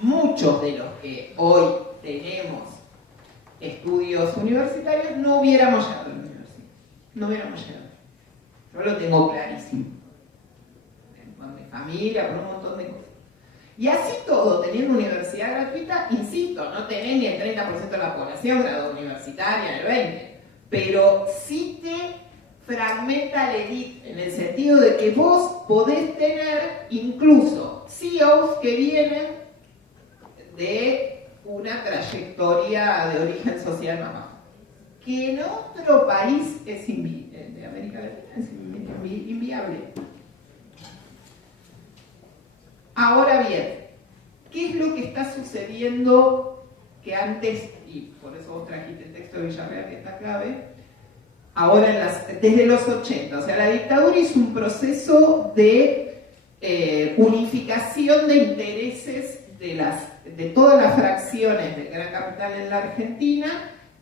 muchos de los que hoy tenemos estudios universitarios no hubiéramos llegado a la universidad. No hubiéramos llegado. Yo lo tengo clarísimo. Con mi familia, por un montón de cosas. Y así todo, teniendo universidad gratuita, insisto, no tenés ni el 30% de la población graduada universitaria, el 20%. Pero sí te fragmenta la élite, en el sentido de que vos podés tener incluso CEOs que vienen de una trayectoria de origen social más bajo, que en otro país es de América Latina es inviable. Ahora bien, ¿qué es lo que está sucediendo que antes, y por eso vos trajiste el texto de Villarreal que está clave, ahora desde los 80, o sea, la dictadura hizo un proceso de unificación de intereses de todas las fracciones del gran capital en la Argentina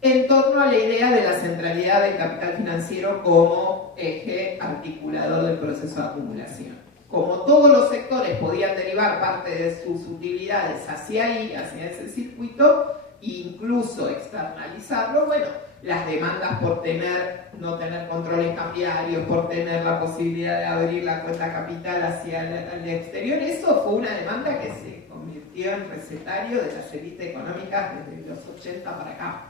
en torno a la idea de la centralidad del capital financiero como eje articulador del proceso de acumulación. Como todos los sectores podían derivar parte de sus utilidades hacia ahí, hacia ese circuito, e incluso externalizarlo, bueno, las demandas por no tener controles cambiarios, por tener la posibilidad de abrir la cuenta capital hacia el exterior, eso fue una demanda que se convirtió en recetario de las élites económicas desde los 80 para acá.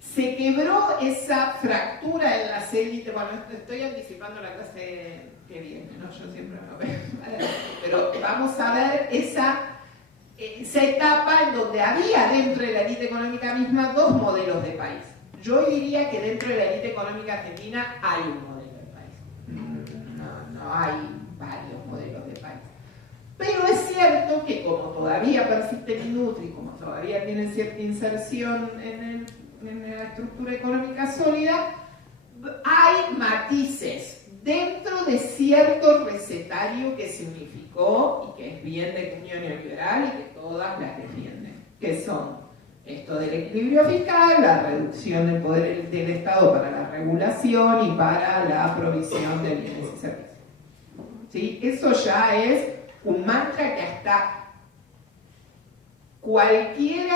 Se quebró esa fractura en las élites. Bueno, estoy anticipando la clase que viene, ¿no? Yo siempre me veo, pero vamos a ver esa etapa en donde había dentro de la élite económica misma dos modelos de país. Yo diría que dentro de la élite económica argentina hay un modelo de país. No hay varios modelos de país. Pero es cierto que como todavía persiste el Nutri, como todavía tiene cierta inserción en la estructura económica sólida, hay matices dentro de cierto recetario que se unificó y que es bien de unión neoliberal y que todas las defienden, que son esto del equilibrio fiscal, la reducción del poder del Estado para la regulación y para la provisión de bienes y servicios. ¿Sí? Eso ya es un mantra que hasta cualquier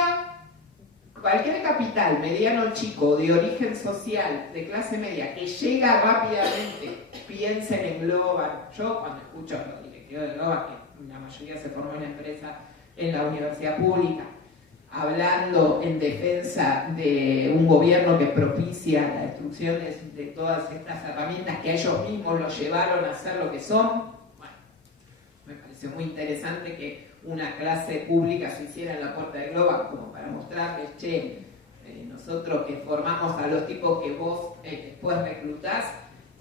capital, mediano o chico, de origen social, de clase media, que llega rápidamente, piensen en Global. Yo cuando escucho a los directivos de Global, que la mayoría se formó en la empresa, en la universidad pública, hablando en defensa de un gobierno que propicia la destrucción de todas estas herramientas que a ellos mismos los llevaron a ser lo que son, bueno, me pareció muy interesante que una clase pública se hiciera en la puerta de Global como para mostrarles, che, nosotros que formamos a los tipos que vos después reclutás,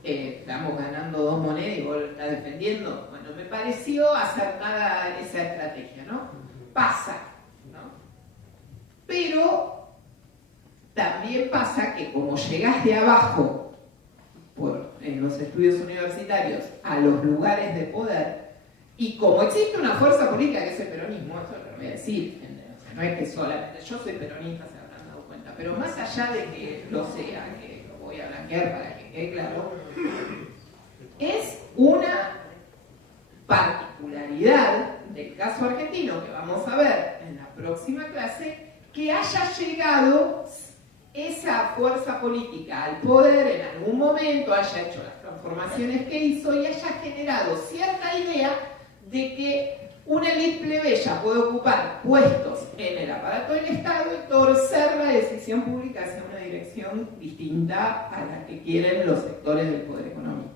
estamos ganando 2 monedas y vos lo estás defendiendo. Bueno, me pareció acertada esa estrategia, ¿no? Pasa, ¿no? Pero también pasa que como llegás de abajo en los estudios universitarios a los lugares de poder, y como existe una fuerza política que es el peronismo, eso lo voy a decir, o sea, no es que solamente yo soy peronista, se habrán dado cuenta, pero más allá de que lo sea, que lo voy a blanquear para que quede claro, es una particularidad del caso argentino que vamos a ver en la próxima clase, que haya llegado esa fuerza política al poder en algún momento, haya hecho las transformaciones que hizo y haya generado cierta idea de que una élite plebeya puede ocupar puestos en el aparato del Estado y torcer la decisión pública hacia una dirección distinta a la que quieren los sectores del poder económico.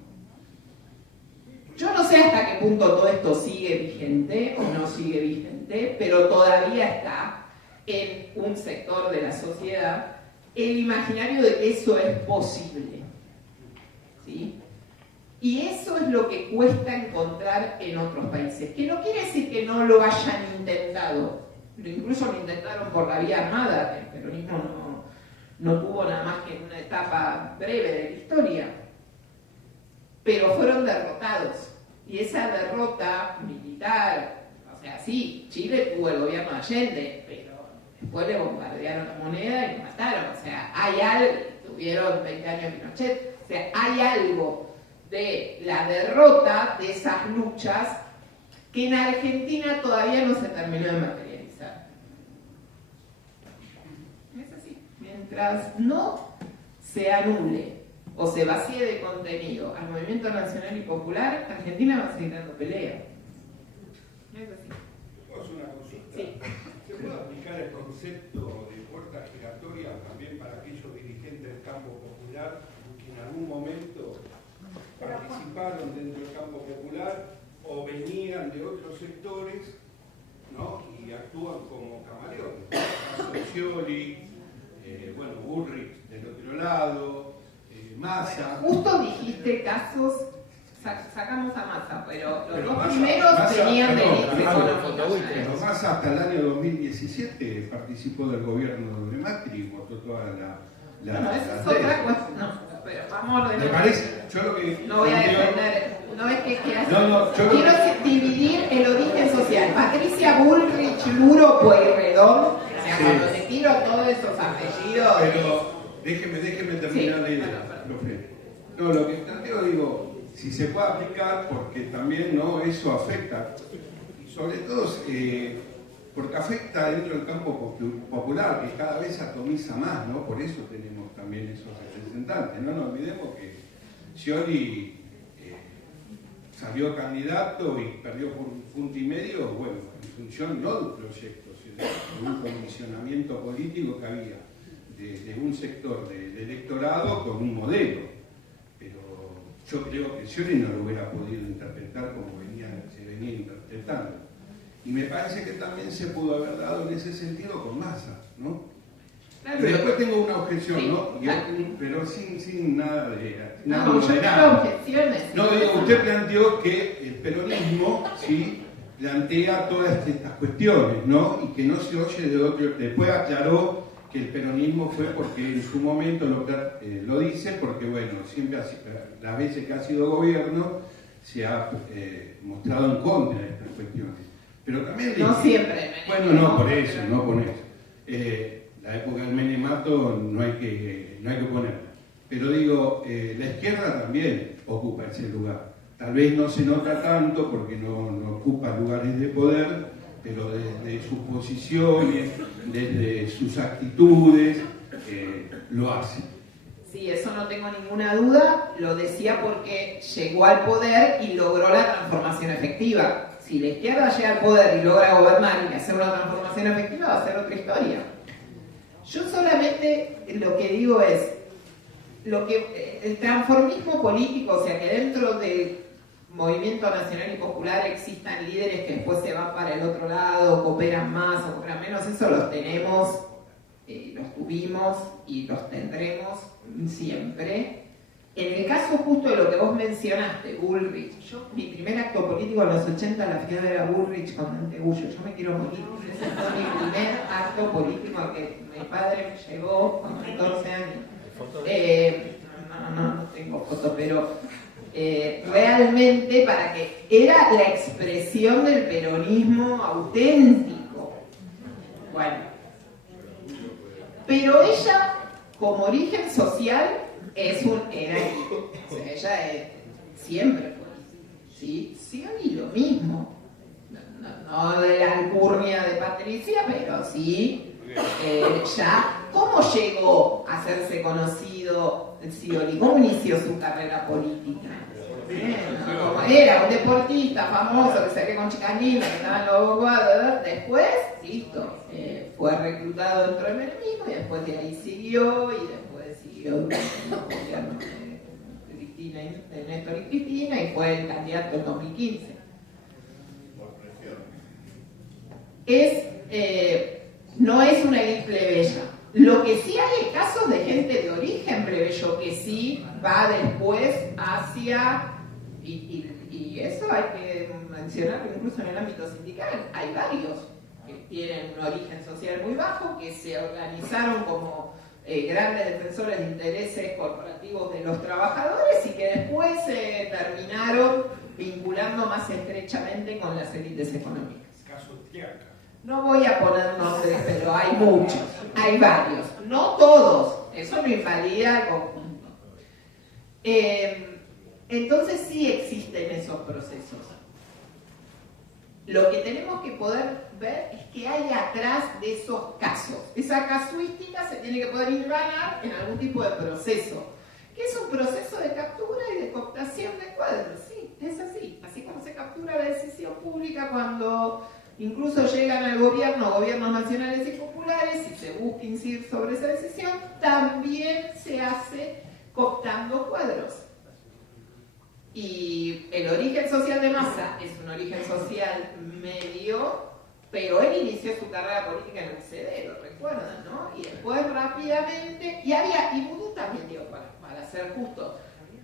Yo no sé hasta qué punto todo esto sigue vigente o no sigue vigente, pero todavía está en un sector de la sociedad el imaginario de que eso es posible. ¿Sí? Y eso es lo que cuesta encontrar en otros países, que no quiere decir que no lo hayan intentado, incluso lo intentaron por la vía armada, el peronismo no tuvo nada más que una etapa breve de la historia, pero fueron derrotados, y esa derrota militar, o sea, sí, Chile tuvo el gobierno de Allende, pero después le bombardearon la moneda y lo mataron, o sea, hay algo, tuvieron 20 años Pinochet, o sea, hay algo de la derrota de esas luchas que en Argentina todavía no se terminó de materializar. Es así. Mientras no se anule o se vacíe de contenido al movimiento nacional y popular, Argentina va a seguir dando pelea. Es así. ¿Puedo hacer una consulta? Sí. ¿Se puede aplicar el concepto de puerta giratoria también para aquellos dirigentes del campo popular que en algún momento participaron dentro del campo popular o venían de otros sectores, ¿no? Y actúan como camaleones? Scioli, bueno, Bullrich del otro lado, Massa. Bueno, justo dijiste casos, sacamos a Massa, pero los dos Massa, primeros venían de Pero Massa hasta el año 2017 participó del gobierno de Macri y votó toda la bueno, esa es otra cuestión. No, pero vamos a ordenar. Me parece, yo lo que... No voy a defender, no es que No, quiero dividir el origen social. Patricia Bullrich, Luro, Pueyrredón, o sea, cuando te tiro todos esos apellidos... Pero déjeme terminar de profe. No, lo que planteo, digo, si se puede aplicar, porque también no eso afecta, y sobre todo porque afecta dentro del campo popular, que cada vez atomiza más, ¿no? Por eso tenemos también esos representantes. No nos olvidemos que Scioli salió candidato y perdió por un punto y medio, bueno, en función no de un proyecto, sino de un condicionamiento político que había de un sector del electorado con un modelo. Pero yo creo que Scioli no lo hubiera podido interpretar como se venía interpretando. Y me parece que también se pudo haber dado en ese sentido con Massa, ¿no? Claro, y después tengo una objeción, sí, ¿no? Claro. Pero sin nada de nada. No, yo tengo objeciones. No, digo, usted planteó que el peronismo, ¿sí?, plantea todas estas cuestiones, ¿no? Y que no se oye de otro. Después aclaró que el peronismo fue porque en su momento lo dice, porque, bueno, siempre las veces que ha sido gobierno se ha mostrado en contra de estas cuestiones. Pero también no siempre. Bueno, no por eso. La época del menemato no hay que ponerla. Pero digo, la izquierda también ocupa ese lugar. Tal vez no se nota tanto porque no ocupa lugares de poder, pero desde sus posiciones, desde sus actitudes, lo hace. Sí, eso no tengo ninguna duda. Lo decía porque llegó al poder y logró la transformación efectiva. Si la izquierda llega al poder y logra gobernar y hacer una transformación efectiva, va a ser otra historia. Yo solamente lo que digo es, el transformismo político, o sea, que dentro del movimiento nacional y popular existan líderes que después se van para el otro lado, cooperan más o cooperan menos, eso los tenemos, los tuvimos y los tendremos siempre. En el caso justo de lo que vos mencionaste, Bullrich, mi primer acto político en los 80, la fiesta era Bullrich con Dante Gullo. Yo me quiero morir. Ese fue mi primer acto político que mi padre me llevó con 14 años. No tengo foto, pero realmente para que era la expresión del peronismo auténtico. Bueno, pero ella, como origen social, era o sea, ella siempre fue, ¿sí? Scioli lo mismo, no de la alcurnia de Patricia, pero sí, ya, ¿cómo llegó a hacerse conocido Scioli? ¿Cómo inició su carrera política? Como era un deportista famoso que salía con chicas lindas, que estaban los bocados, después, listo, fue reclutado dentro del menemismo y después de ahí siguió y después siguió en los gobiernos de Néstor y Cristina y fue el candidato en 2015. No es una elite plebeya. Lo que sí hay casos de gente de origen plebeyo que sí va después hacia, y eso hay que mencionarlo incluso en el ámbito sindical, hay varios que tienen un origen social muy bajo, que se organizaron como grandes defensores de intereses corporativos de los trabajadores y que después se terminaron vinculando más estrechamente con las élites económicas. Caso Tiaca. No voy a poner nombres, pero hay muchos, hay varios, no todos, eso no invalida el conjunto. Entonces sí existen esos procesos. Lo que tenemos que poder ver es qué hay atrás de esos casos. Esa casuística se tiene que poder hilvanar en algún tipo de proceso. ¿Qué es un proceso de captura y de cooptación de cuadros? Sí, es así. Así como se captura la decisión pública cuando incluso llegan al gobierno, gobiernos nacionales y populares, y se busca incidir sobre esa decisión, también se hace cooptando cuadros. Y el origen social de Massa es un origen social medio, pero él inició su carrera política en el UCD, lo recuerdan, ¿no? Y después rápidamente, y Vudú también, digo, para ser justo,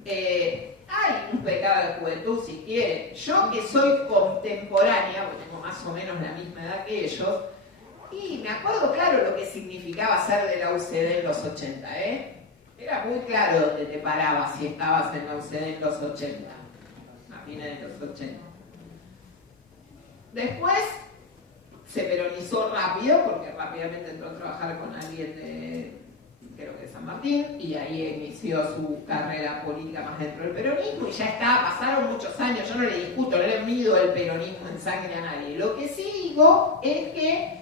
hay un pecado de juventud si quieren. Yo que soy contemporánea, porque tengo más o menos la misma edad que ellos, y me acuerdo claro lo que significaba ser de la UCD en los 80, ¿eh? Era muy claro dónde te parabas si estabas en la UCD en los 80, a fines de los 80. Después se peronizó rápido, porque rápidamente entró a trabajar con alguien de, creo que de San Martín, y ahí inició su carrera política más dentro del peronismo, y ya está, pasaron muchos años, yo no le discuto, no le mido el peronismo en sangre a nadie. Lo que sí digo es que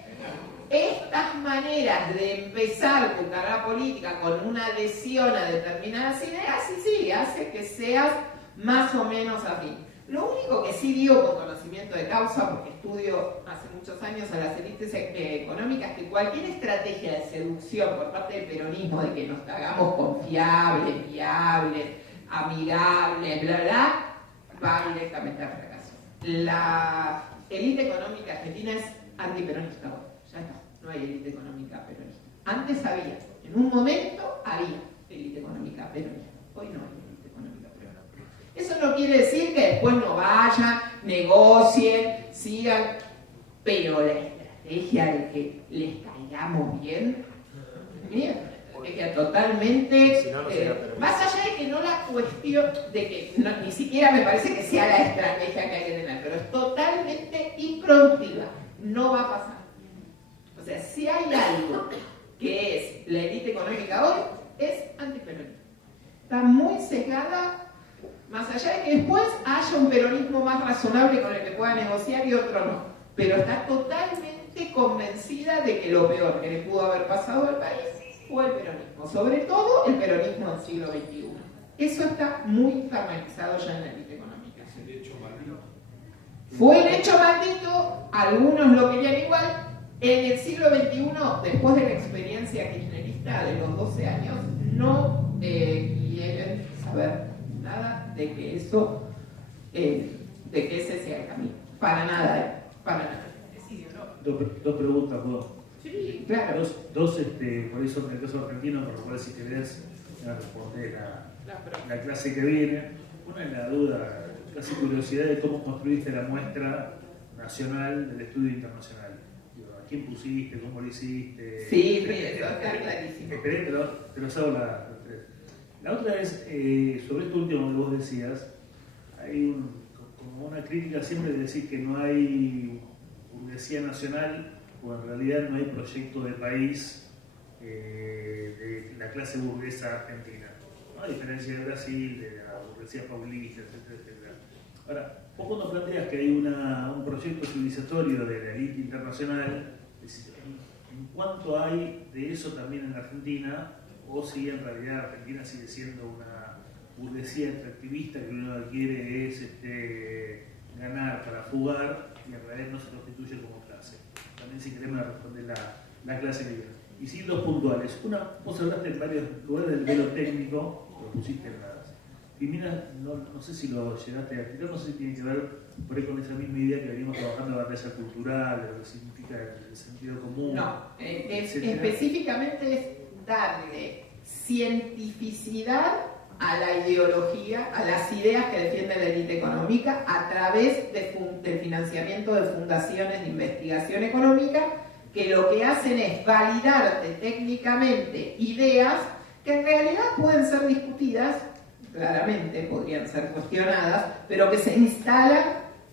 estas maneras de empezar tu carrera política con una adhesión a determinadas ideas, sí, hace que seas más o menos afín. Lo único que sí digo con conocimiento de causa, porque estudio hace muchos años a las élites económicas, que cualquier estrategia de seducción por parte del peronismo, de que nos hagamos confiables, viables, amigables, bla, bla, va directamente al fracaso. La élite económica argentina es antiperonista hoy. Ya está, no hay élite económica peronista. Antes había, en un momento había élite económica peronista. Hoy no hay élite económica peronista. Eso no quiere decir que después no vayan, negocien, sigan, pero la estrategia de que les caigamos bien, mira, estrategia totalmente, más allá de que no la cuestión, de que no, ni siquiera me parece que sea la estrategia que hay que tener, pero es totalmente improductiva, no va a pasar. O sea, si hay algo que es la élite económica hoy, es antiperonista. Está muy sesgada, más allá de que después haya un peronismo más razonable con el que pueda negociar y otro no. Pero está totalmente convencida de que lo peor que le pudo haber pasado al país fue el peronismo. Sobre todo el peronismo del siglo XXI. Eso está muy internalizado ya en la élite económica. Es el hecho maldito. Fue el hecho maldito, algunos lo querían igual. En el siglo XXI, después de la experiencia kirchnerista de los 12 años, no quieren saber nada de que eso, de que ese sea el camino. Para nada, para nada. Dos preguntas, ¿puedo? Sí, claro. Dos, por eso en el caso argentino, por lo cual si querés responder la clase que viene. Una es la duda, casi curiosidad de cómo construiste la muestra nacional del estudio internacional. ¿A quién pusiste? ¿Cómo lo hiciste? Sí, eso está clarísimo. Te los hago las tres. La otra es, sobre esto último que vos decías, hay como una crítica siempre de decir que no hay burguesía nacional, o en realidad no hay proyecto de país de la clase burguesa argentina, ¿no? A diferencia de Brasil, de la burguesía paulista, etcétera. Ahora, vos cuando planteas que hay un proyecto civilizatorio de la élite internacional, ¿en cuánto hay de eso también en Argentina? O si en realidad Argentina sigue siendo una burguesía extractivista que lo único que quiere es ganar para fugar y en realidad no se constituye como clase. También si queremos responder la clase que viene. Y sí, dos puntuales. Una, vos hablaste en varios lugares del velo técnico, lo pusiste en las primeras, no sé si lo llegaste a explicar, no sé si tiene que ver por ahí con esa misma idea que venimos trabajando de la riqueza cultural, de lo que significa el sentido común. No, específicamente es darle cientificidad a la ideología, a las ideas que defiende la élite económica a través del financiamiento de fundaciones de investigación económica que lo que hacen es validarte técnicamente ideas que en realidad pueden ser discutidas, claramente podrían ser cuestionadas, pero que se instalan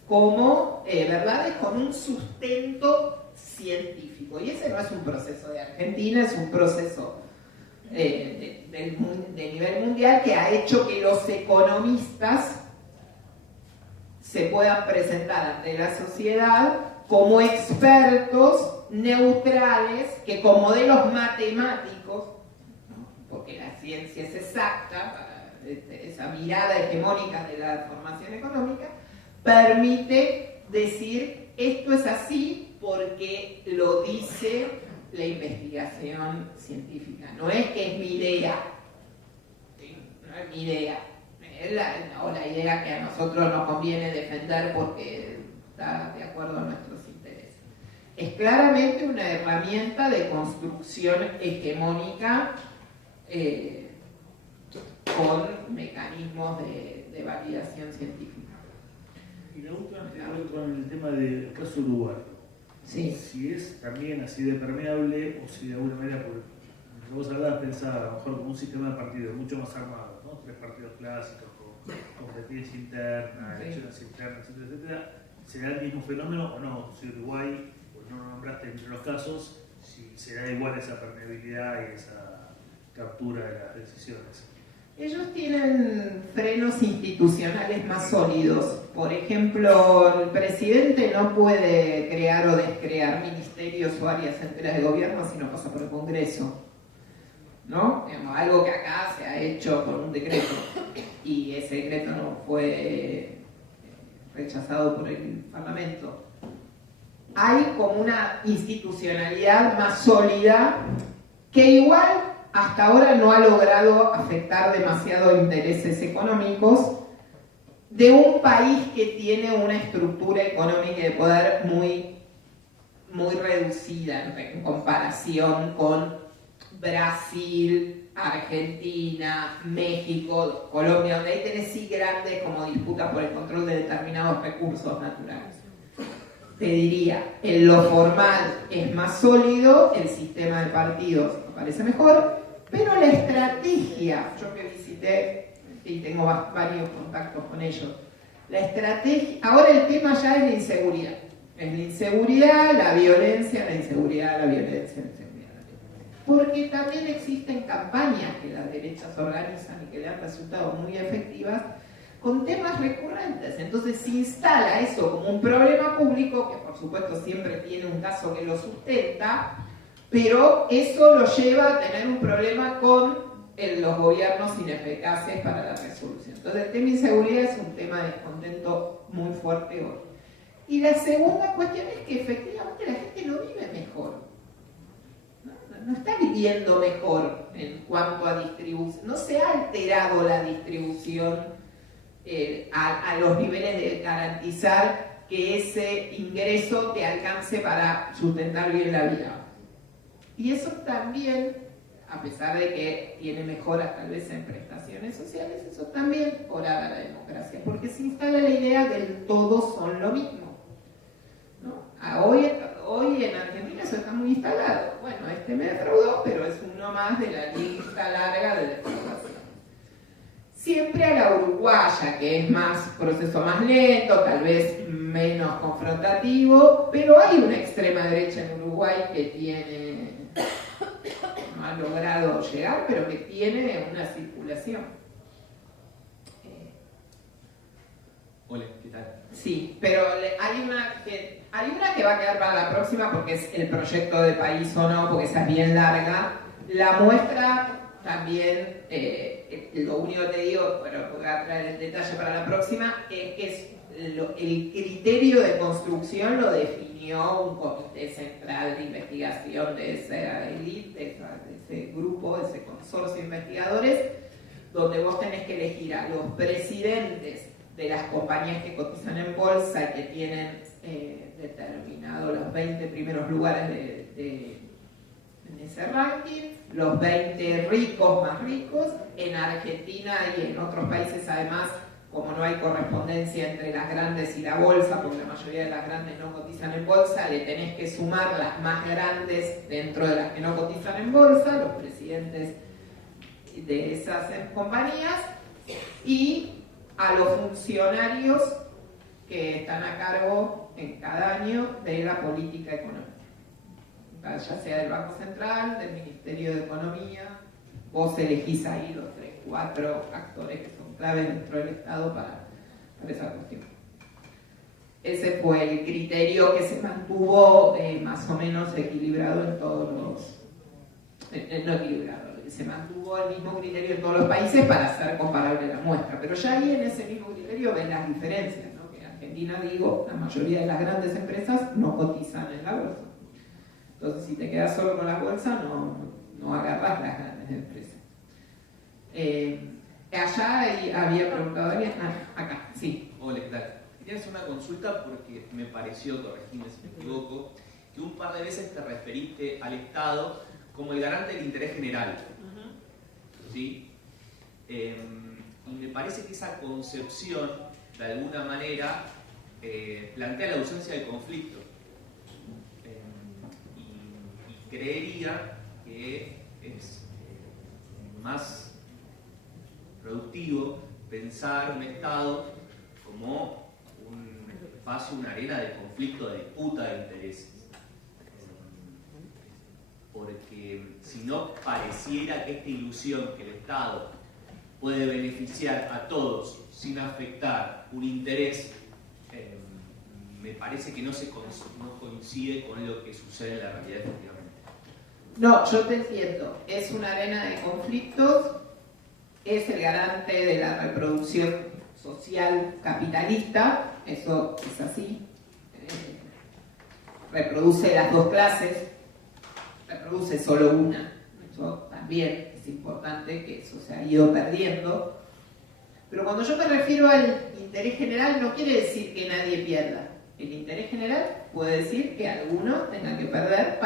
como verdades con un sustento científico. Y ese no es un proceso de Argentina, es un proceso de nivel mundial que ha hecho que los economistas se puedan presentar ante la sociedad como expertos neutrales que con modelos matemáticos, ¿no? Porque la ciencia es exacta, esa mirada hegemónica de la formación económica, permite decir esto es así porque lo dice la investigación científica. No es que es mi idea, ¿sí? No es mi idea, es la idea que a nosotros nos conviene defender porque está de acuerdo a nuestros intereses. Es claramente una herramienta de construcción hegemónica con mecanismos de validación científica. Y la última con el tema del caso uruguayo. Sí. Si es también así de permeable o si de alguna manera, porque vos hablabas, pensaba a lo mejor como un sistema de partidos mucho más armado, ¿no? 3 partidos clásicos con competencia interna, elecciones internas, etcétera, etcétera. ¿Será el mismo fenómeno o no? Si Uruguay, pues no lo nombraste entre los casos, si será igual esa permeabilidad y esa captura de las decisiones. Ellos tienen frenos institucionales más sólidos. Por ejemplo, el presidente no puede crear o descrear ministerios o áreas enteras de gobierno si no pasa por el Congreso, ¿no? Digamos, algo que acá se ha hecho con un decreto y ese decreto no fue rechazado por el Parlamento. Hay como una institucionalidad más sólida que igual hasta ahora no ha logrado afectar demasiado intereses económicos de un país que tiene una estructura económica de poder muy reducida en comparación con Brasil, Argentina, México, Colombia, donde ahí tenés sí grandes como disputas por el control de determinados recursos naturales. Te diría, en lo formal es más sólido, el sistema de partidos me parece mejor, pero la estrategia, yo que visité y tengo varios contactos con ellos, la estrategia, ahora el tema ya es la inseguridad. Es la inseguridad, la violencia, la inseguridad, la violencia, la inseguridad. Porque también existen campañas que las derechas organizan y que le han resultado muy efectivas con temas recurrentes. Entonces se instala eso como un problema público, que por supuesto siempre tiene un caso que lo sustenta, pero eso lo lleva a tener un problema con los gobiernos ineficaces para la resolución. Entonces el tema inseguridad es un tema de descontento muy fuerte hoy. Y la segunda cuestión es que efectivamente la gente no vive mejor. No está viviendo mejor en cuanto a distribución. No se ha alterado la distribución a los niveles de garantizar que ese ingreso te alcance para sustentar bien la vida. Y eso también, a pesar de que tiene mejoras tal vez en prestaciones sociales, eso también horaga la democracia, porque se instala la idea del todos son lo mismo, ¿no? Hoy en Argentina eso está muy instalado. Bueno, este me defraudó, pero es uno más de la lista larga de defraudación. Siempre a la uruguaya, que es proceso más lento, tal vez menos confrontativo, pero hay una extrema derecha en Uruguay que no ha logrado llegar, pero que tiene una circulación. Hola, ¿qué tal? Sí, pero hay una que va a quedar para la próxima porque es el proyecto de país o no, porque esa es bien larga. La muestra también, lo único que te digo, pero voy a traer el detalle para la próxima, es que el criterio de construcción lo definió un comité central de investigación de esa élite, de ese grupo, de ese consorcio de investigadores, donde vos tenés que elegir a los presidentes de las compañías que cotizan en bolsa y que tienen determinado los 20 primeros lugares en ese ranking, los 20 ricos más ricos. En Argentina y en otros países además, como no hay correspondencia entre las grandes y la bolsa, porque la mayoría de las grandes no cotizan en bolsa, le tenés que sumar las más grandes dentro de las que no cotizan en bolsa, los presidentes de esas compañías, y a los funcionarios que están a cargo en cada año de la política económica, ya sea del Banco Central, del Ministerio de Economía. Vos elegís ahí los 3, 4 actores que son claves dentro del Estado para esa cuestión. Ese fue el criterio que se mantuvo más o menos equilibrado en todos los... no equilibrado, se mantuvo el mismo criterio en todos los países para hacer comparable la muestra. Pero ya ahí en ese mismo criterio ven las diferencias, ¿no? Que en Argentina, digo, la mayoría de las grandes empresas no cotizan en la bolsa. Entonces, si te quedas solo con la bolsa, no agarras las grandes empresas. Allá había preguntado alguien. Acá, sí. Hola, ¿qué tal? Quería hacer una consulta porque me pareció, corregime si me equivoco, que un par de veces te referiste al Estado como el garante del interés general. ¿Sí? Y me parece que esa concepción, de alguna manera, plantea la ausencia de conflicto. Y creería que es más productivo pensar un Estado como un espacio, una arena de conflicto, de disputa de intereses. Porque si no pareciera que esta ilusión que el Estado puede beneficiar a todos sin afectar un interés, me parece que no coincide con lo que sucede en la realidad efectivamente. No, yo te entiendo. Es una arena de conflictos, es el garante de la reproducción social capitalista, eso es así. Reproduce las dos clases, reproduce solo una. Eso también es importante, que eso se ha ido perdiendo. Pero cuando yo me refiero al interés general, no quiere decir que nadie pierda. El interés general puede decir que algunos tengan que perder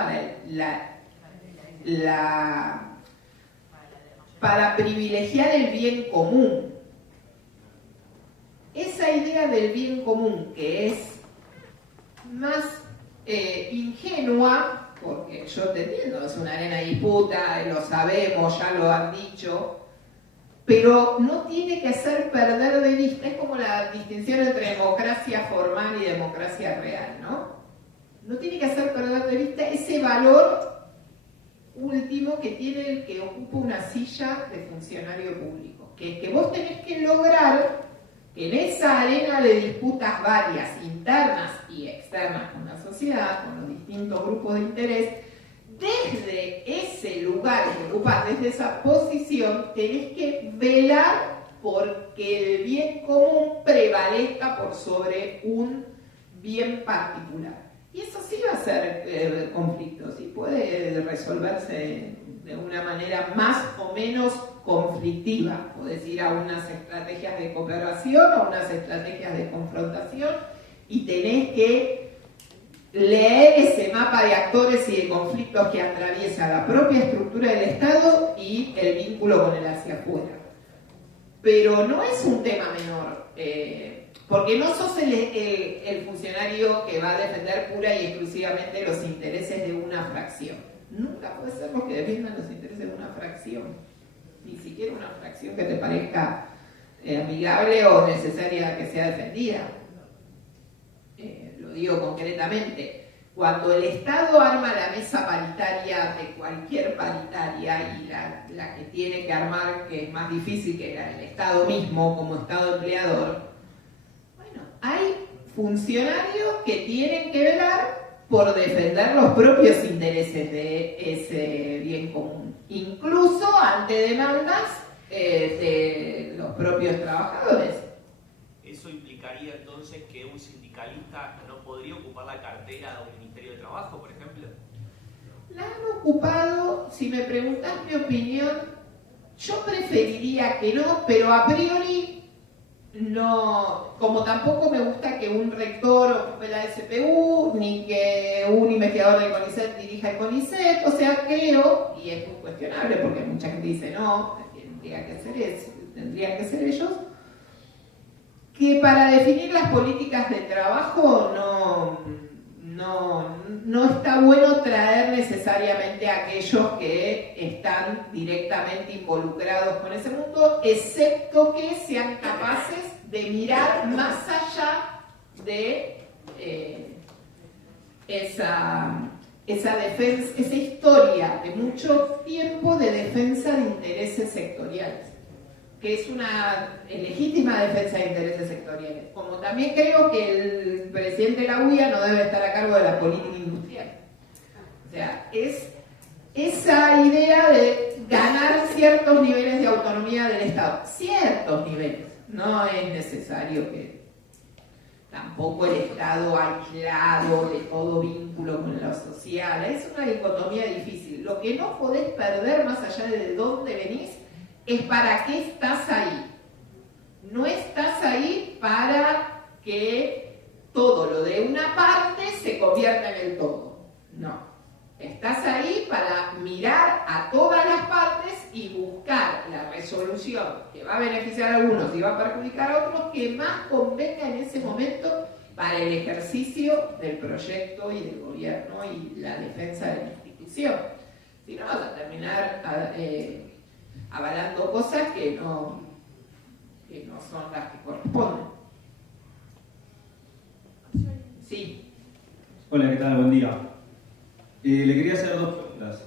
para privilegiar el bien común. Esa idea del bien común, que es más ingenua, porque yo te entiendo, es una arena de disputa, lo sabemos, ya lo han dicho, pero no tiene que hacer perder de vista, es como la distinción entre democracia formal y democracia real, ¿no? No tiene que hacer perder de vista ese valor último que tiene el que ocupa una silla de funcionario público, que es que vos tenés que lograr que en esa arena de disputas varias, internas y externas con la sociedad, con los distintos grupos de interés, desde ese lugar que ocupas, desde esa posición, tenés que velar porque el bien común prevalezca por sobre un bien particular. Y eso sí va a ser conflicto, sí puede resolverse de una manera más o menos conflictiva. Podés ir a unas estrategias de cooperación o unas estrategias de confrontación y tenés que leer ese mapa de actores y de conflictos que atraviesa la propia estructura del Estado y el vínculo con el hacia afuera. Pero no es un tema menor, porque no sos el funcionario que va a defender pura y exclusivamente los intereses de una fracción. Nunca puede ser los que defiendan los intereses de una fracción, ni siquiera una fracción que te parezca amigable o necesaria que sea defendida. Lo digo concretamente, cuando el Estado arma la mesa paritaria de cualquier paritaria y la que tiene que armar, que es más difícil que el Estado mismo como Estado empleador, bueno, hay funcionarios que tienen que velar por defender los propios intereses de ese bien común, incluso ante demandas de los propios trabajadores. ¿Eso implicaría entonces que un sindicalista no podría ocupar la cartera de un Ministerio de Trabajo, por ejemplo? La han ocupado, si me preguntas mi opinión, yo preferiría que no, pero a priori no, como tampoco me gusta que un rector ocupe la SPU, ni que un investigador de CONICET dirija el CONICET, o sea, creo, y es muy cuestionable porque mucha gente dice no, tendrían que ser ellos, que para definir las políticas de trabajo no está bueno traer necesariamente a aquellos que están directamente involucrados con ese mundo, excepto que sean capaces de mirar más allá de esa defensa, esa historia de mucho tiempo de defensa de intereses sectoriales. que es una legítima defensa de intereses sectoriales. Como también creo que el presidente de la UIA no debe estar a cargo de la política industrial. O sea, es esa idea de ganar ciertos niveles de autonomía del Estado. Ciertos niveles. No es necesario que tampoco el Estado aislado de todo vínculo con lo social. Es una dicotomía difícil. Lo que no podés perder, más allá de dónde venís, es para qué estás ahí. No estás ahí para que todo lo de una parte se convierta en el todo. No. Estás ahí para mirar a todas las partes y buscar la resolución que va a beneficiar a algunos y va a perjudicar a otros, que más convenga en ese momento para el ejercicio del proyecto y del gobierno y la defensa de la institución. Si no, vas a terminar avalando cosas que no son las que corresponden. Sí. Hola, ¿qué tal? Buen día. Le quería hacer dos preguntas.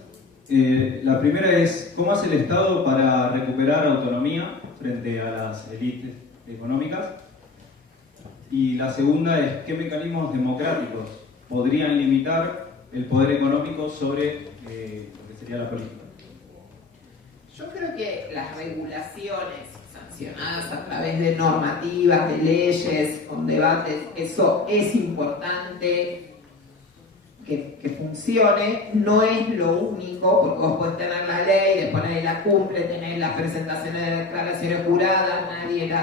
La primera es, ¿cómo hace el Estado para recuperar autonomía frente a las élites económicas? Y la segunda es, ¿qué mecanismos democráticos podrían limitar el poder económico sobre lo que sería la política? Yo creo que las regulaciones sancionadas a través de normativas, de leyes, con debates, eso es importante que funcione. No es lo único, porque vos podés tener la ley, después nadie la cumple, tener las presentaciones de declaraciones juradas, nadie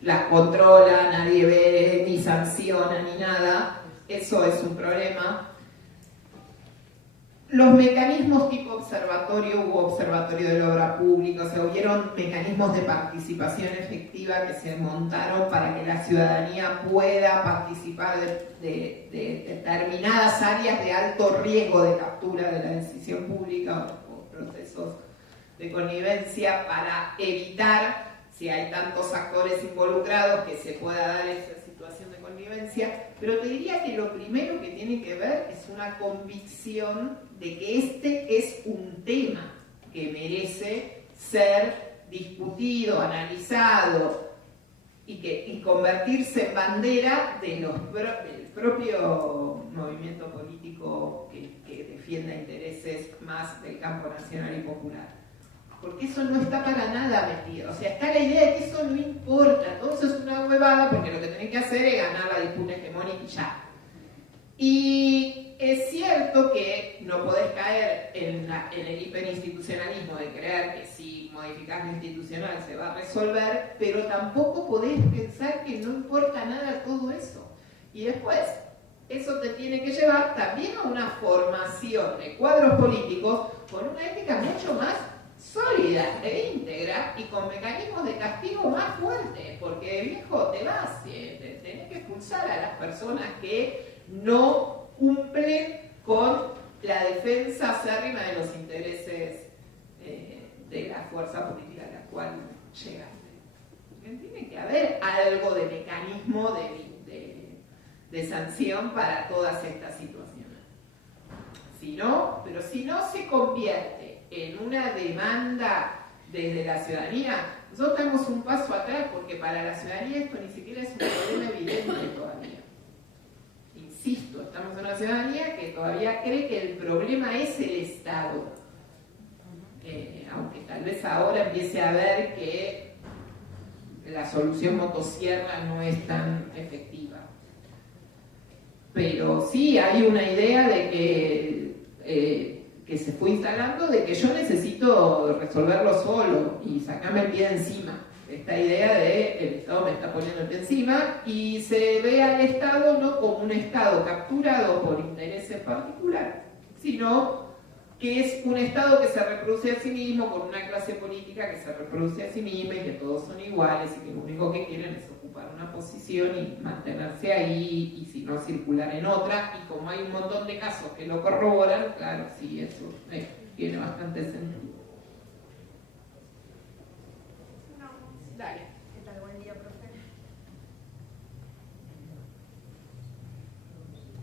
las controla, nadie ve, ni sanciona, ni nada. Eso es un problema. Los mecanismos tipo observatorio, hubo observatorio de la obra pública, o sea, hubieron mecanismos de participación efectiva que se montaron para que la ciudadanía pueda participar de determinadas áreas de alto riesgo de captura de la decisión pública o procesos de connivencia para evitar, si hay tantos actores involucrados, que se pueda dar esa situación de connivencia. Pero te diría que lo primero que tiene que ver es una convicción de que este es un tema que merece ser discutido, analizado y convertirse en bandera del propio movimiento político que defienda intereses más del campo nacional y popular. Porque eso no está para nada metido. O sea, está la idea de que eso no importa, todo eso es una huevada, porque lo que tenés que hacer es ganar la disputa hegemónica y ya. Y es cierto que no podés caer en el hiperinstitucionalismo de creer que si modificás lo institucional se va a resolver, pero tampoco podés pensar que no importa nada todo eso. Y después, eso te tiene que llevar también a una formación de cuadros políticos con una ética mucho más sólida e íntegra y con mecanismos de castigo más fuertes, porque viejo, te vas, tenés que expulsar a las personas que no cumplen con la defensa acérrima de los intereses de la fuerza política a la cual llegaste. Tiene que haber algo de mecanismo de sanción para todas estas situaciones. Pero si no se convierte en una demanda desde la ciudadanía, nosotros estamos un paso atrás, porque para la ciudadanía esto ni siquiera es un problema evidente todavía. Insisto, estamos en una ciudadanía que todavía cree que el problema es el Estado, aunque tal vez ahora empiece a ver que la solución motosierra no es tan efectiva. Pero sí hay una idea de que se fue instalando, de que yo necesito resolverlo solo y sacarme el pie de encima. Esta idea de el Estado me está poniendo el pie encima, y se ve al Estado no como un Estado capturado por intereses particulares, sino que es un Estado que se reproduce a sí mismo, con una clase política que se reproduce a sí misma y que todos son iguales y que lo único que quieren es ocupar una posición y mantenerse ahí, y si no circular en otra. Y como hay un montón de casos que lo corroboran, claro, sí, eso tiene bastante sentido. Dale. ¿Qué tal? Buen día, profe.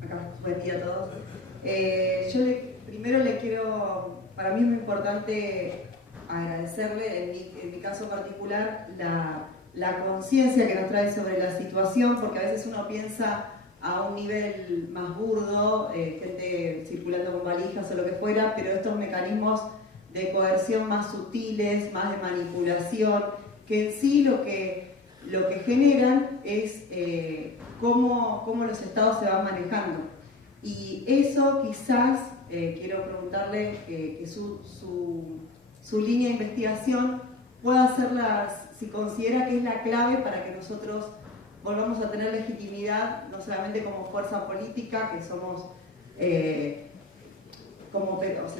Acá, buen día a todos. Yo primero le quiero, para mí es muy importante agradecerle, en mi caso particular, la conciencia que nos trae sobre la situación, porque a veces uno piensa a un nivel más burdo, gente circulando con valijas o lo que fuera, pero estos mecanismos de coerción más sutiles, más de manipulación, que en sí lo que generan es cómo los estados se van manejando. Y eso quizás, quiero preguntarle que su línea de investigación pueda hacerla, si considera que es la clave para que nosotros volvamos a tener legitimidad, no solamente como fuerza política, que somos,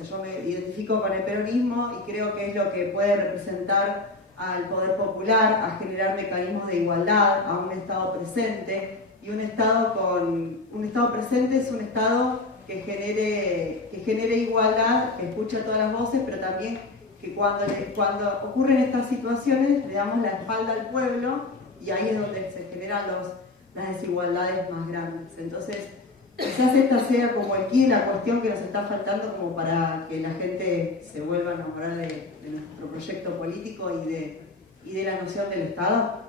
yo me identifico con el peronismo y creo que es lo que puede representar al poder popular, a generar mecanismos de igualdad, a un Estado presente, y un Estado presente es un Estado que genere igualdad, que escuche a todas las voces, pero también que cuando ocurren estas situaciones le damos la espalda al pueblo, y ahí es donde se generan las desigualdades más grandes. Entonces, quizás esta sea como aquí la cuestión que nos está faltando como para que la gente se vuelva a enamorar de nuestro proyecto político y de la noción del Estado.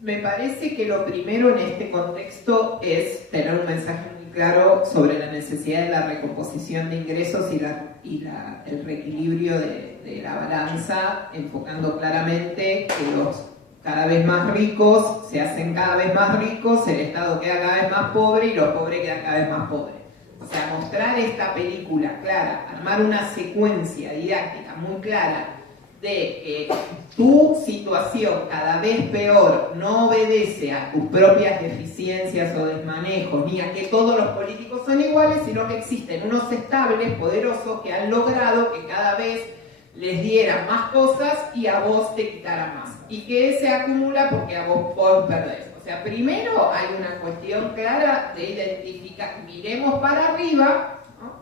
Me parece que lo primero en este contexto es tener un mensaje muy claro sobre la necesidad de la recomposición de ingresos y el reequilibrio de la balanza, enfocando claramente que los cada vez más ricos se hacen cada vez más ricos, el Estado queda cada vez más pobre y los pobres quedan cada vez más pobres. O sea, mostrar esta película clara, armar una secuencia didáctica muy clara de que tu situación cada vez peor no obedece a tus propias deficiencias o desmanejos, ni a que todos los políticos son iguales, sino que existen unos estables poderosos que han logrado que cada vez les dieran más cosas y a vos te quitaran más. Y que se acumula porque a vos perdés. O sea, primero hay una cuestión clara de identificar, miremos para arriba, ¿no?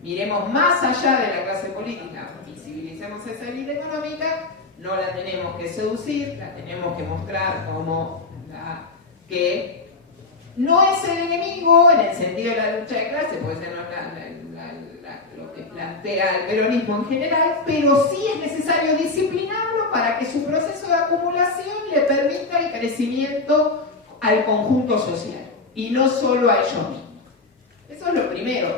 Miremos más allá de la clase política, visibilicemos esa élite económica, no la tenemos que seducir, la tenemos que mostrar como que no es el enemigo en el sentido de la lucha de clase, puede ser lo que plantea el peronismo en general, pero sí es necesario disciplinarlo para que su proceso de acumulación le permita el crecimiento al conjunto social y no solo a ellos mismos. Eso es lo primero.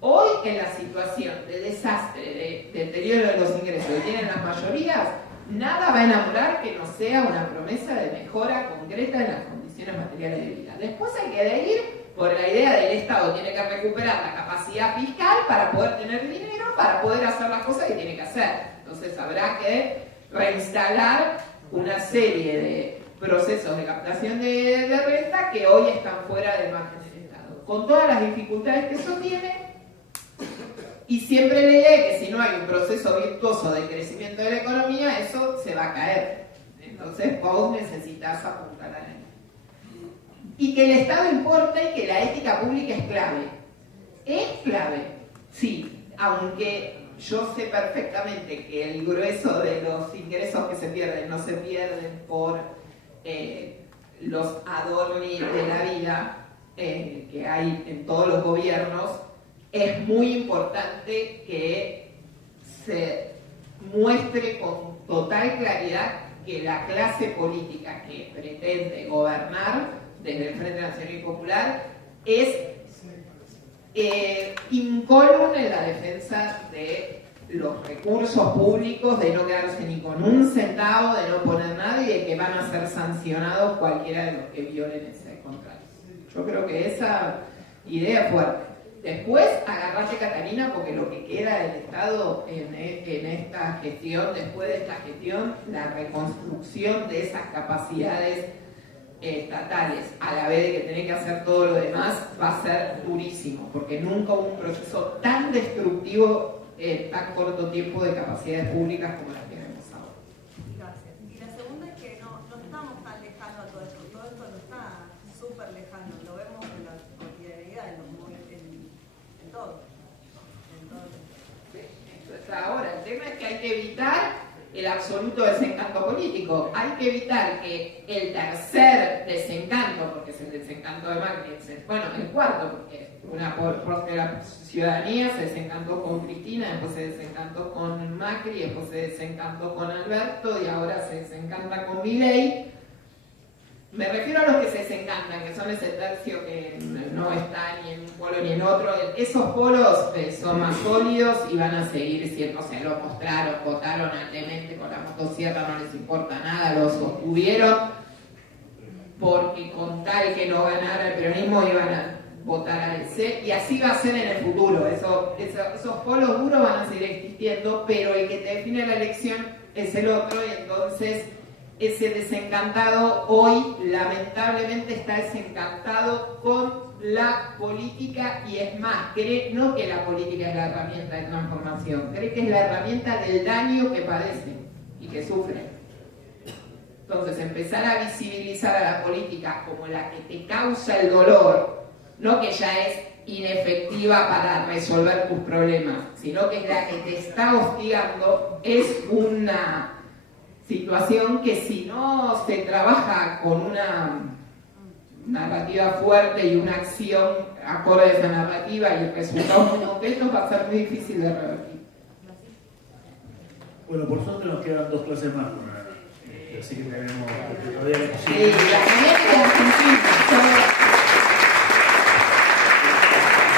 Hoy, en la situación de desastre, de deterioro de los ingresos que tienen las mayorías, nada va a enamorar que no sea una promesa de mejora concreta en las condiciones materiales de vida. Después hay que ir por la idea del Estado, tiene que recuperar la capacidad fiscal para poder tener dinero, para poder hacer las cosas que tiene que hacer. Entonces habrá que reinstalar una serie de procesos de captación de renta que hoy están fuera del margen del Estado, con todas las dificultades que eso tiene. Y siempre la idea es que si no hay un proceso virtuoso de crecimiento de la economía, eso se va a caer. Entonces vos necesitas apuntar a él. Y que el Estado importa y que la ética pública es clave. ¿Es clave? Sí, aunque yo sé perfectamente que el grueso de los ingresos que se pierden no se pierden por los adornis de la vida que hay en todos los gobiernos, es muy importante que se muestre con total claridad que la clase política que pretende gobernar desde el Frente Nacional y Popular es incólume en la defensa de los recursos públicos, de no quedarse ni con un centavo, de no poner nada y de que van a ser sancionados cualquiera de los que violen ese contrato. Yo creo que esa idea es fuerte. Después, agarrate, Catalina, porque lo que queda del Estado en esta gestión, después de esta gestión, la reconstrucción de esas capacidades estatales, a la vez de que tener que hacer todo lo demás, va a ser durísimo, porque nunca hubo un proceso tan destructivo en tan corto tiempo de capacidades públicas como las que vemos ahora. Gracias. Y la segunda es que no estamos tan lejanos a todo esto no está súper lejano, lo vemos en la cotidianidad, en todo. Sí, esto está ahora. El tema es que hay que evitar el absoluto desencanto político. Hay que evitar que el tercer desencanto, porque es el desencanto de Macri, bueno, el cuarto, porque porque la ciudadanía se desencantó con Cristina, después se desencantó con Macri, después se desencantó con Alberto y ahora se desencanta con Milei. Me refiero a los que se desencantan, que son ese tercio que no está ni en un polo ni en otro. Esos polos son más sólidos y van a seguir siendo, se lo mostraron, votaron altemente con la motosierra, no les importa nada, lo sostuvieron, porque con tal que no ganara el peronismo iban a votar a ese, y así va a ser en el futuro. Esos polos duros van a seguir existiendo, pero el que te define la elección es el otro, y entonces ese desencantado hoy lamentablemente está desencantado con la política, y es más, cree no que la política es la herramienta de transformación, cree que es la herramienta del daño que padecen y que sufren. Entonces empezar a visibilizar a la política como la que te causa el dolor, no que ya es inefectiva para resolver tus problemas, sino que es la que te está hostigando, es una situación que si no se trabaja con una narrativa fuerte y una acción acorde a esa narrativa y resultados muy concretos, va a ser muy difícil de revertir. Bueno, por suerte nos quedan 2 clases más, así que tenemos todavía la posibilidad.